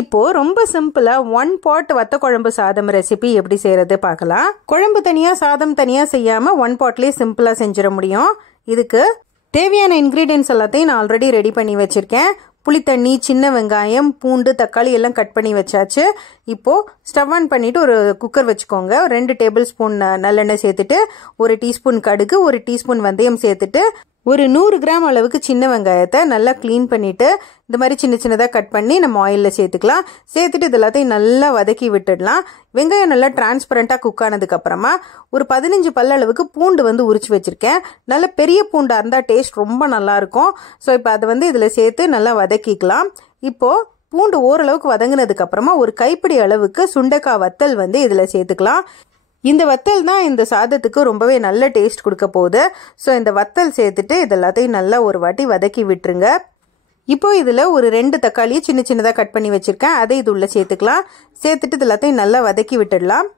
இப்போ ரொம்ப சிம்பிளா 1 pot வத்த குழம்பு சாதம் ரெசிபி எப்படி செய்யறது பார்க்கலாம். குழம்பு தனியா சாதம் தனியா செய்யாம 1 potலயே சிம்பிளா செஞ்சிட முடியும். இதுக்கு தேவையான இன்கிரீடியன்ஸ் எல்லாத்தையும் நான் ஆல்ரெடி ரெடி பண்ணி வச்சிருக்கேன். புளித்தண்ணி, சின்ன வெங்காயம், பூண்டு, தக்காளி எல்லாம் கட் பண்ணி வச்சாச்சு. இப்போ ஸ்டவ் ஆன் பண்ணிட்டு ஒரு குக்கர் வச்சுக்கோங்க. 2 டேபிள் ஸ்பூன் நல்லெண்ணெய் சேர்த்துட்டு 1 டீஸ்பூன் கடுகு, 1 டீஸ்பூன் வெந்தயம் சேர்த்துட்டு ஒரு 100 கிராம் அளவுக்கு சின்ன வெங்காயத்தை நல்லா க்ளீன் பண்ணிட்டு இந்த மாதிரி சின்ன சின்னதாக கட் பண்ணி நம்ம ஆயிலில் சேர்த்துக்கலாம். சேர்த்துட்டு இது எல்லாத்தையும் நல்லா வதக்கி விட்டுடலாம். வெங்காயம் நல்லா டிரான்ஸ்பரண்டாக குக் ஆனதுக்கு அப்புறமா ஒரு 15 பல் அளவுக்கு பூண்டு உரிச்சு வச்சிருக்கேன். நல்ல பெரிய பூண்டாக இருந்தால் டேஸ்ட் ரொம்ப நல்லா இருக்கும். ஸோ இப்போ அதை இதில் சேர்த்து நல்லா வதக்கிக்கலாம். இப்போ பூண்டு ஓரளவுக்கு வதங்கினதுக்கு அப்புறமா ஒரு கைப்பிடி அளவுக்கு சுண்டைக்காய் வத்தல் இதில் சேர்த்துக்கலாம். இந்த வத்தல் தான் இந்த சாதத்துக்கு ரொம்பவே நல்ல டேஸ்ட் கொடுக்க போகுது. ஸோ இந்த வத்தல் சேர்த்துட்டு இதெல்லாத்தையும் நல்லா ஒரு வாட்டி வதக்கி விட்டுருங்க. இப்போ இதில் ஒரு 2 தக்காளியை சின்ன சின்னதாக கட் பண்ணி வச்சுருக்கேன். அதை இது உள்ள சேர்த்துக்கலாம். சேர்த்துட்டு இது எல்லாத்தையும் நல்லா வதக்கி விட்டுடலாம்.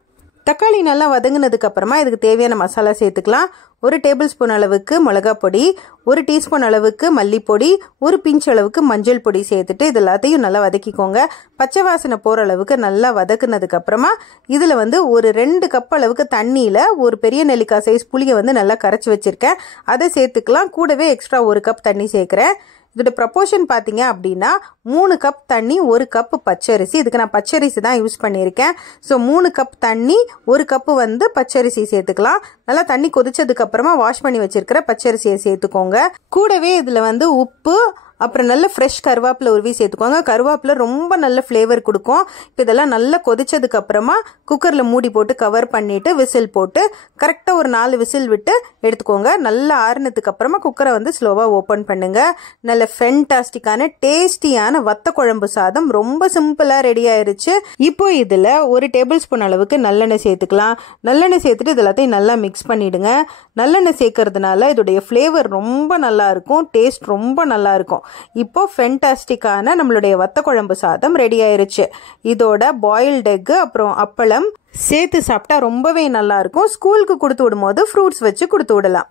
தக்காளி நல்லா வதங்கினதுக்கு அப்புறமா இதுக்கு தேவையான மசாலா சேர்த்துக்கலாம். 1 டேபிள் ஸ்பூன் அளவுக்கு மிளகாய் பொடி, 1 டீஸ்பூன் அளவுக்கு மல்லிப்பொடி, 1 பிஞ்ச் அளவுக்கு மஞ்சள் பொடி சேர்த்துட்டு இது எல்லாத்தையும் நல்லா வதக்கிக்கோங்க. பச்சை வாசனை போகிற அளவுக்கு நல்லா வதக்குனதுக்கு அப்புறமா இதில் ஒரு 2 கப் அளவுக்கு தண்ணியில் ஒரு பெரிய நெல்லிக்காய் சைஸ் புளியை நல்லா கரைச்சி வச்சுருக்கேன். அதை சேர்த்துக்கலாம். கூடவே எக்ஸ்ட்ரா 1 கப் தண்ணி சேர்க்குறேன். இதோட ப்ரப்போர்ஷன் பார்த்தீங்க அப்படின்னா 3 கப் தண்ணி 1 கப் பச்சரிசி. இதுக்கு நான் பச்சரிசி தான் யூஸ் பண்ணியிருக்கேன். ஸோ 3 கப் தண்ணி 1 கப்பு பச்சரிசி சேர்த்துக்கலாம். நல்லா தண்ணி கொதிச்சதுக்கு அப்புறமா வாஷ் பண்ணி வச்சிருக்கிற பச்சரிசியை சேர்த்துக்கோங்க. கூடவே இதில் உப்பு, அப்புறம் நல்ல ஃப்ரெஷ் கருவேப்பிலை உருவி சேர்த்துக்கோங்க. கருவேப்பிலை ரொம்ப நல்ல ஃப்ளேவர் கொடுக்கும். இப்போ இதெல்லாம் நல்லா கொதிச்சதுக்கு அப்புறமா குக்கரில் மூடி போட்டு கவர் பண்ணிட்டு விசில் போட்டு கரெக்டாக ஒரு 4 விசில் விட்டு எடுத்துக்கோங்க. நல்லா ஆறுனதுக்கு அப்புறமா குக்கரை ஸ்லோவாக ஓப்பன் பண்ணுங்க. நல்ல ஃபென்டாஸ்டிக்கான டேஸ்டியான வத்த குழம்பு சாதம் ரொம்ப சிம்பிளாக ரெடி ஆயிருச்சு. இப்போ இதில் 1 டேபிள் ஸ்பூன் அளவுக்கு நல்லெண்ணெய் சேர்த்துக்கலாம். நல்லெண்ணெய் சேர்த்துட்டு இது எல்லாத்தையும் நல்லா மிக்ஸ் பண்ணிடுங்க. நல்லெண்ணெய் சேர்க்கறதுனால இதோடைய ஃப்ளேவர் ரொம்ப நல்லா இருக்கும், டேஸ்ட் ரொம்ப நல்லா இருக்கும். இப்போ ஃபென்டாஸ்டிக்கான நம்மளுடைய வத்த குழம்பு சாதம் ரெடி ஆயிருச்சு. இதோட பாயில்டு எக் அப்புறம் அப்பளம் சேர்த்து சாப்பிட்டா ரொம்பவே நல்லா இருக்கும். ஸ்கூலுக்கு கொடுத்து விடும்போது ஃப்ரூட்ஸ் வச்சு கொடுத்து விடலாம்.